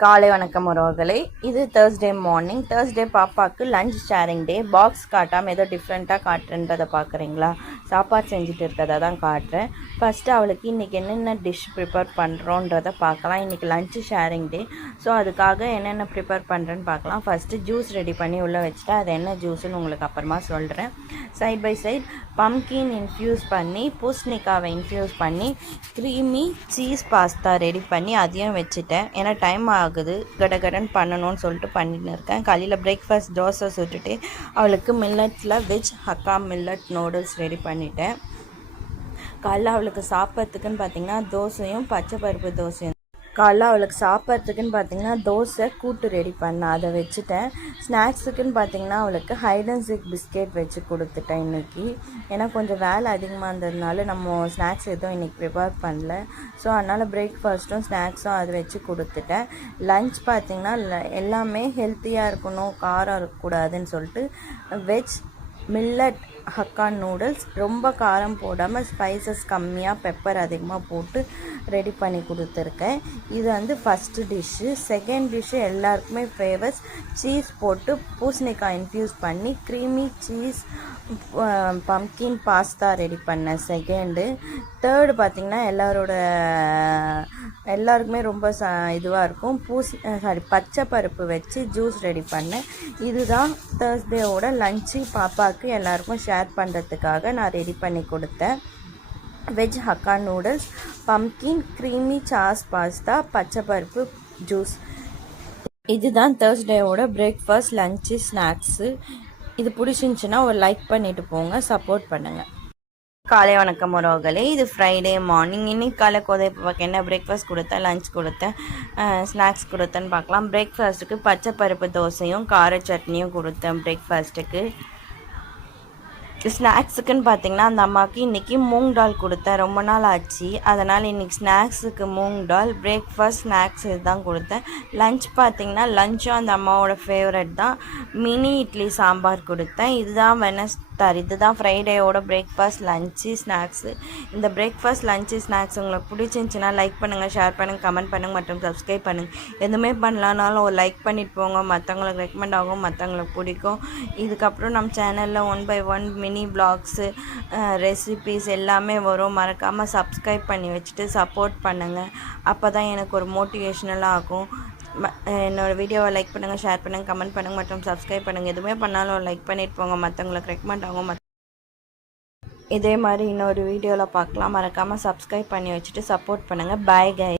காலை வணக்கம் உறவுகளே. இது தேர்ஸ்டே மார்னிங். தேர்ஸ்டே பாப்பாவுக்கு லஞ்ச் ஷேரிங் டே. பாக்ஸ் காட்டாமல் ஏதோ டிஃப்ரெண்ட்டாக காட்டுறேன்றதை பார்க்குறீங்களா? சாப்பாடு செஞ்சுட்டு இருக்கிறத தான் காட்டுறேன். ஃபஸ்ட்டு அவளுக்கு இன்றைக்கி என்னென்ன டிஷ் ப்ரிப்பேர் பண்ணுறோன்றதை பார்க்கலாம். இன்றைக்கி லஞ்ச் ஷேரிங் டே. ஸோ அதுக்காக என்னென்ன ப்ரிப்பேர் பண்ணுறேன்னு பார்க்கலாம். ஃபஸ்ட்டு ஜூஸ் ரெடி பண்ணி உள்ளே வச்சுட்டு அது என்ன ஜூஸுன்னு உங்களுக்கு அப்புறமா சொல்கிறேன். Side by side pumpkin infuse பண்ணி, பூசணிக்காவை இன்ஃப்யூஸ் பண்ணி, க்ரீமி சீஸ் பாஸ்தா ரெடி பண்ணி அதையும் வச்சுட்டேன். ஏன்னா டைம் ஆகுது, கடகடன்னு பண்ணணும்னு சொல்லிட்டு பண்ணிட்டு இருக்கேன். காலையில் பிரேக்ஃபாஸ்ட் தோசை சுட்டுட்டு அவளுக்கு மில்லட்டில் veg hakka millet noodles ready பண்ணிட்டேன். காலைல அவளுக்கு சாப்பிட்றதுக்குன்னு பார்த்திங்கன்னா தோசையும் பச்சை பருப்பு தோசையும். காலைல அவளுக்கு சாப்பிட்றதுக்குன்னு பார்த்திங்கன்னா தோசை கூட்டு ரெடி பண்ணேன், அதை வச்சுட்டேன். ஸ்நாக்ஸுக்குன்னு பார்த்திங்கன்னா அவளுக்கு ஹைட் அண்ட் சீக் பிஸ்கெட் வச்சு கொடுத்துட்டேன் இன்றைக்கி. ஏன்னா கொஞ்சம் வேலை அதிகமாக இருந்ததுனால நம்ம ஸ்நாக்ஸ் எதுவும் இன்றைக்கி ப்ரிப்பேர் பண்ணல. ஸோ அதனால் பிரேக்ஃபாஸ்ட்டும் ஸ்நாக்ஸும் அது வச்சு கொடுத்துட்டேன். லன்ச் பார்த்திங்கன்னா எல்லாமே ஹெல்த்தியாக இருக்கணும், காரம் இருக்கக்கூடாதுன்னு சொல்லிட்டு வெஜ் மில்லட் ஹக்கா நூடுல்ஸ் ரொம்ப காரம் போடாமல் ஸ்பைசஸ் கம்மியாக பெப்பர் அதிகமாக போட்டு ரெடி பண்ணி கொடுத்துருக்கேன். இது வந்து ஃபஸ்ட்டு டிஷ்ஷு. செகண்ட் டிஷ்ஷு எல்லாருக்குமே ஃபேவர்ஸ், சீஸ் போட்டு பூசணிக்காய் இன்ஃப்யூஸ் பண்ணி creamy cheese pumpkin pasta ready பண்ணேன் செகண்டு. தேர்டு பார்த்திங்கன்னா எல்லாருக்குமே ரொம்ப இதுவாக இருக்கும், பச்சை பருப்பு வச்சு ஜூஸ் ரெடி பண்ணேன். இதுதான் தேர்ஸ்டேவோட லஞ்சு பாப்பாவுக்கு எல்லாருக்கும் ஷேர் பண்ணுறதுக்காக நான் ரெடி பண்ணி கொடுத்தேன். Veg hakka noodles, pumpkin creamy sauce pasta, பச்சை பருப்பு ஜூஸ். இதுதான் தேர்ஸ்டேவோட பிரேக்ஃபாஸ்ட், லஞ்சு, ஸ்நாக்ஸு. இது பிடிச்சிருந்துச்சின்னா ஒரு லைக் பண்ணிவிட்டு போங்க, சப்போர்ட் பண்ணுங்கள். காலை வணக்கம் உறவுகளே. இது ஃப்ரைடே மார்னிங். இன்னைக்கு காலை பாப்பாக்கு என்ன பிரேக்ஃபாஸ்ட் கொடுத்தேன், லஞ்ச் கொடுத்தேன், ஸ்நாக்ஸ் கொடுத்தேன்னு பார்க்கலாம். பிரேக்ஃபாஸ்ட்டுக்கு பச்சை பருப்பு தோசையும் கார சட்னியும் கொடுத்தேன் பிரேக்ஃபாஸ்ட்டுக்கு. ஸ்நாக்ஸுக்குன்னு பார்த்தீங்கன்னா அந்த அம்மாவுக்கு இன்றைக்கி மூங் டால் கொடுத்தேன், ரொம்ப நாள் ஆச்சு. அதனால் இன்றைக்கி ஸ்நாக்ஸுக்கு மூங் டால், பிரேக்ஃபாஸ்ட் ஸ்நாக்ஸ் இதுதான் கொடுத்தேன். லஞ்ச் பார்த்திங்கன்னா லஞ்சும் அந்த அம்மாவோட ஃபேவரட் தான், மினி இட்லி சாம்பார் கொடுத்தேன். இதுதான் ஃப்ரைடேயோட பிரேக்ஃபாஸ்ட், லஞ்சு, ஸ்நாக்ஸு. இந்த பிரேக்ஃபாஸ்ட், லஞ்சு, ஸ்நாக்ஸ் உங்களுக்கு பிடிச்சிருந்துச்சின்னா லைக் பண்ணுங்கள், ஷேர் பண்ணுங்கள், கமெண்ட் பண்ணுங்கள் மற்றும் சப்ஸ்கிரைப் பண்ணுங்கள். எதுவுமே பண்ணலான்னாலும் ஒரு லைக் பண்ணிட்டு போங்க, மற்றவங்களுக்கு ரெக்கமெண்ட் ஆகும், மற்றவங்களுக்கு பிடிக்கும். இதுக்கப்புறம் நம்ம சேனலில் 1 by 1 மினி வ்ளாக்ஸு, ரெசிபீஸ் எல்லாமே வரும். மறக்காமல் சப்ஸ்கிரைப் பண்ணி வச்சுட்டு சப்போர்ட் பண்ணுங்கள். அப்போ தான் எனக்கு ஒரு மோட்டிவேஷ்னலாக ஆகும். என்னோடய வீடியோவை லைக் பண்ணுங்கள், ஷேர் பண்ணுங்கள், கமெண்ட் பண்ணுங்கள் மற்றும் சப்ஸ்கிரைப் பண்ணுங்கள். எதுவுமே பண்ணாலும் லைக் பண்ணிட்டு போங்க, மற்றவங்களுக்கு ரெக்கமெண்ட் ஆகும். இதே மாதிரி இன்னொரு வீடியோவில் பார்க்கலாம். மறக்காமல் சப்ஸ்கிரைப் பண்ணி வச்சுட்டு சப்போர்ட் பண்ணுங்கள். பாய் கை.